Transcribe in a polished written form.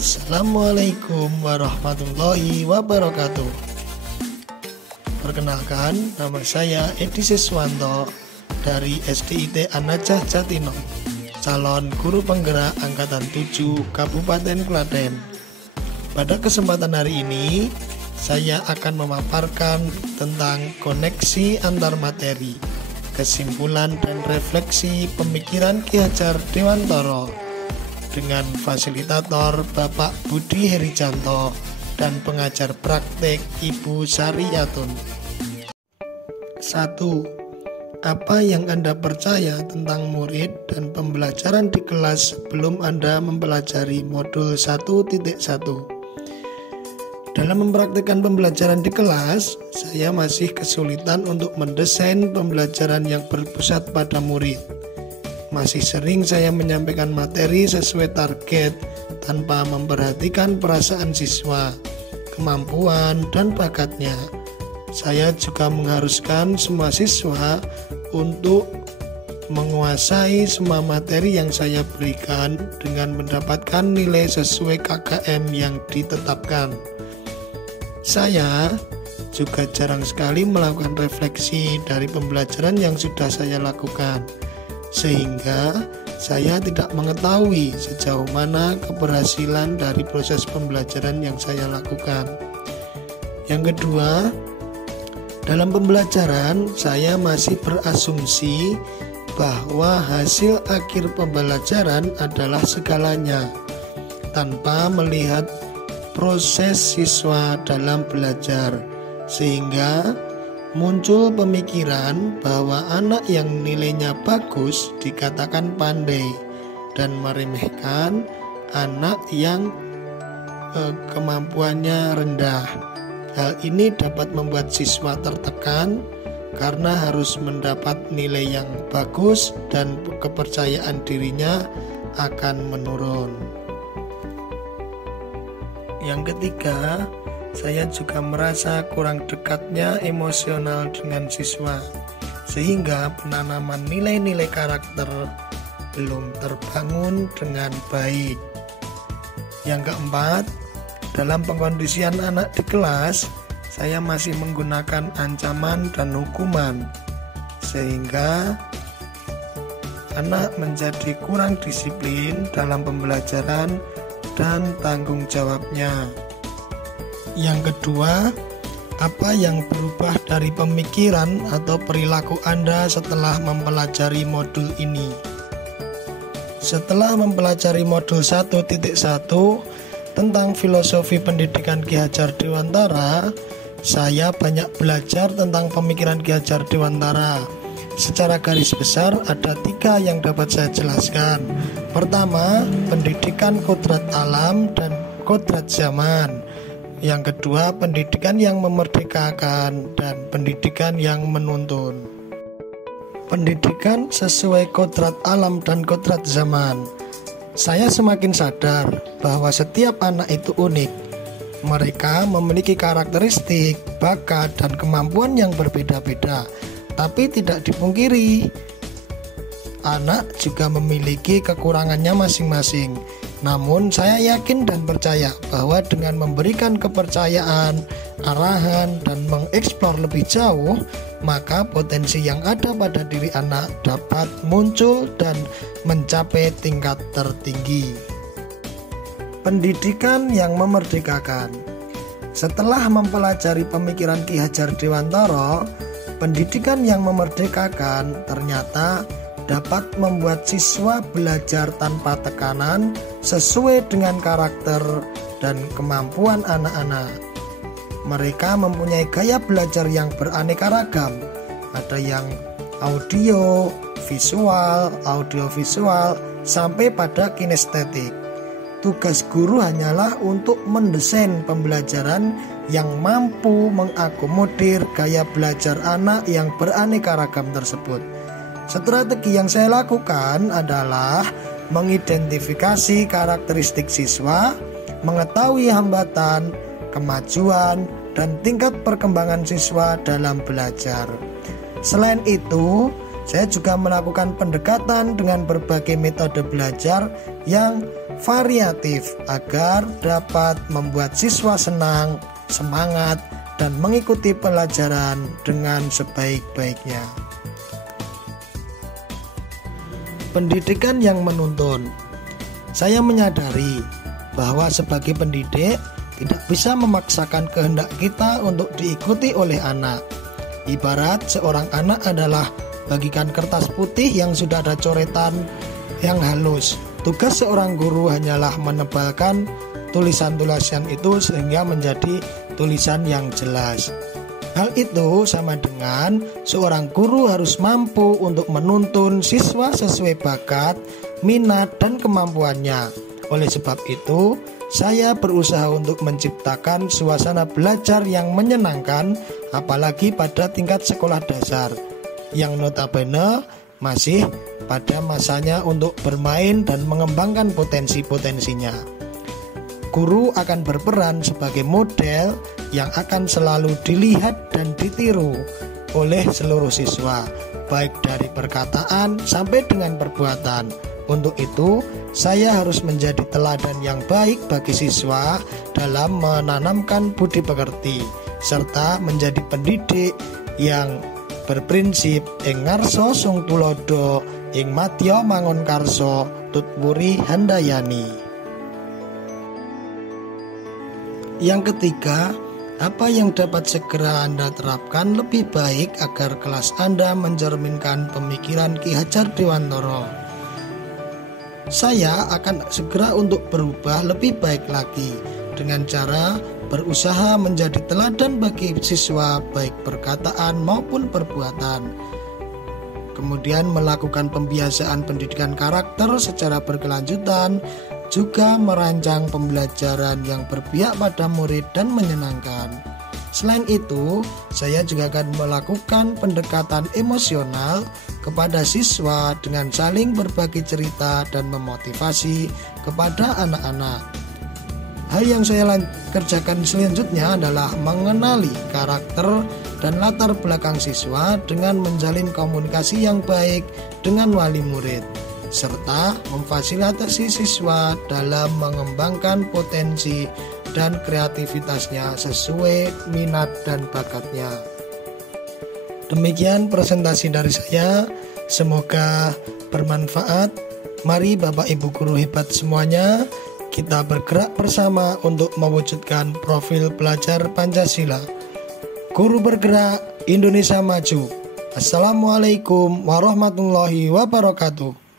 Assalamualaikum warahmatullahi wabarakatuh. Perkenalkan, nama saya Edi Siswanto dari SDIT An-Najah Jatinong, calon guru penggerak Angkatan 7 Kabupaten Klaten. Pada kesempatan hari ini, saya akan memaparkan tentang koneksi antar materi, kesimpulan dan refleksi pemikiran Ki Hajar Dewantara dengan fasilitator Bapak Budi Herijanto dan pengajar praktek Ibu Sariyatun. 1. Apa yang Anda percaya tentang murid dan pembelajaran di kelas sebelum Anda mempelajari modul 1.1? Dalam mempraktikkan pembelajaran di kelas, saya masih kesulitan untuk mendesain pembelajaran yang berpusat pada murid. Masih sering saya menyampaikan materi sesuai target tanpa memperhatikan perasaan siswa, kemampuan, dan bakatnya. Saya juga mengharuskan semua siswa untuk menguasai semua materi yang saya berikan dengan mendapatkan nilai sesuai KKM yang ditetapkan. Saya juga jarang sekali melakukan refleksi dari pembelajaran yang sudah saya lakukan, sehingga saya tidak mengetahui sejauh mana keberhasilan dari proses pembelajaran yang saya lakukan. Yang kedua, dalam pembelajaran saya masih berasumsi bahwa hasil akhir pembelajaran adalah segalanya, tanpa melihat proses siswa dalam belajar, sehingga muncul pemikiran bahwa anak yang nilainya bagus dikatakan pandai dan meremehkan anak yang kemampuannya rendah. Hal ini dapat membuat siswa tertekan karena harus mendapat nilai yang bagus dan kepercayaan dirinya akan menurun. Yang ketiga, saya juga merasa kurang dekatnya emosional dengan siswa, sehingga penanaman nilai-nilai karakter belum terbangun dengan baik. Yang keempat, dalam pengkondisian anak di kelas, saya masih menggunakan ancaman dan hukuman, sehingga anak menjadi kurang disiplin dalam pembelajaran dan tanggung jawabnya. Yang kedua, apa yang berubah dari pemikiran atau perilaku Anda setelah mempelajari modul ini? Setelah mempelajari modul 1.1 tentang filosofi pendidikan Ki Hajar Dewantara, saya banyak belajar tentang pemikiran Ki Hajar Dewantara. Secara garis besar ada 3 yang dapat saya jelaskan. Pertama, pendidikan kodrat alam dan kodrat zaman. Yang kedua, pendidikan yang memerdekakan dan pendidikan yang menuntun. Pendidikan sesuai kodrat alam dan kodrat zaman. Saya semakin sadar bahwa setiap anak itu unik. Mereka memiliki karakteristik, bakat, dan kemampuan yang berbeda-beda. Tapi tidak dipungkiri, anak juga memiliki kekurangannya masing-masing. Namun saya yakin dan percaya bahwa dengan memberikan kepercayaan, arahan, dan mengeksplor lebih jauh, maka potensi yang ada pada diri anak dapat muncul dan mencapai tingkat tertinggi. Pendidikan yang memerdekakan. Setelah mempelajari pemikiran Ki Hajar Dewantara, pendidikan yang memerdekakan ternyata dapat membuat siswa belajar tanpa tekanan sesuai dengan karakter dan kemampuan anak-anak. Mereka mempunyai gaya belajar yang beraneka ragam. Ada yang audiovisual, sampai pada kinestetik. Tugas guru hanyalah untuk mendesain pembelajaran yang mampu mengakomodir gaya belajar anak yang beraneka ragam tersebut. Strategi yang saya lakukan adalah mengidentifikasi karakteristik siswa, mengetahui hambatan, kemajuan, dan tingkat perkembangan siswa dalam belajar. Selain itu, Saya juga melakukan pendekatan dengan berbagai metode belajar yang variatif agar dapat membuat siswa senang, semangat, dan mengikuti pelajaran dengan sebaik-baiknya. Pendidikan yang menuntun. Saya menyadari bahwa sebagai pendidik tidak bisa memaksakan kehendak kita untuk diikuti oleh anak. Ibarat seorang anak adalah bagikan kertas putih yang sudah ada coretan yang halus. Tugas seorang guru hanyalah menebalkan tulisan-tulisan itu sehingga menjadi tulisan yang jelas. Hal itu sama dengan seorang guru harus mampu untuk menuntun siswa sesuai bakat, minat, dan kemampuannya. Oleh sebab itu, saya berusaha untuk menciptakan suasana belajar yang menyenangkan, apalagi pada tingkat sekolah dasar, yang notabene masih pada masanya untuk bermain dan mengembangkan potensi-potensinya. Guru akan berperan sebagai model yang akan selalu dilihat dan ditiru oleh seluruh siswa, baik dari perkataan sampai dengan perbuatan. Untuk itu, saya harus menjadi teladan yang baik bagi siswa dalam menanamkan budi pekerti, serta menjadi pendidik yang berprinsip ing ngarsa sung tulodo, ing madya mangun karso, tutwuri handayani. Yang ketiga, apa yang dapat segera Anda terapkan lebih baik agar kelas Anda mencerminkan pemikiran Ki Hajar Dewantara? Saya akan segera untuk berubah lebih baik lagi dengan cara berusaha menjadi teladan bagi siswa baik perkataan maupun perbuatan. Kemudian melakukan pembiasaan pendidikan karakter secara berkelanjutan, juga merancang pembelajaran yang berpihak pada murid dan menyenangkan. Selain itu, saya juga akan melakukan pendekatan emosional kepada siswa dengan saling berbagi cerita dan memotivasi kepada anak-anak. Hal yang saya kerjakan selanjutnya adalah mengenali karakter dan latar belakang siswa dengan menjalin komunikasi yang baik dengan wali murid, serta memfasilitasi siswa dalam mengembangkan potensi dan kreativitasnya sesuai minat dan bakatnya. Demikian presentasi dari saya, semoga bermanfaat. Mari Bapak Ibu guru hebat semuanya, kita bergerak bersama untuk mewujudkan profil pelajar Pancasila. Guru bergerak, Indonesia maju. Assalamualaikum warahmatullahi wabarakatuh.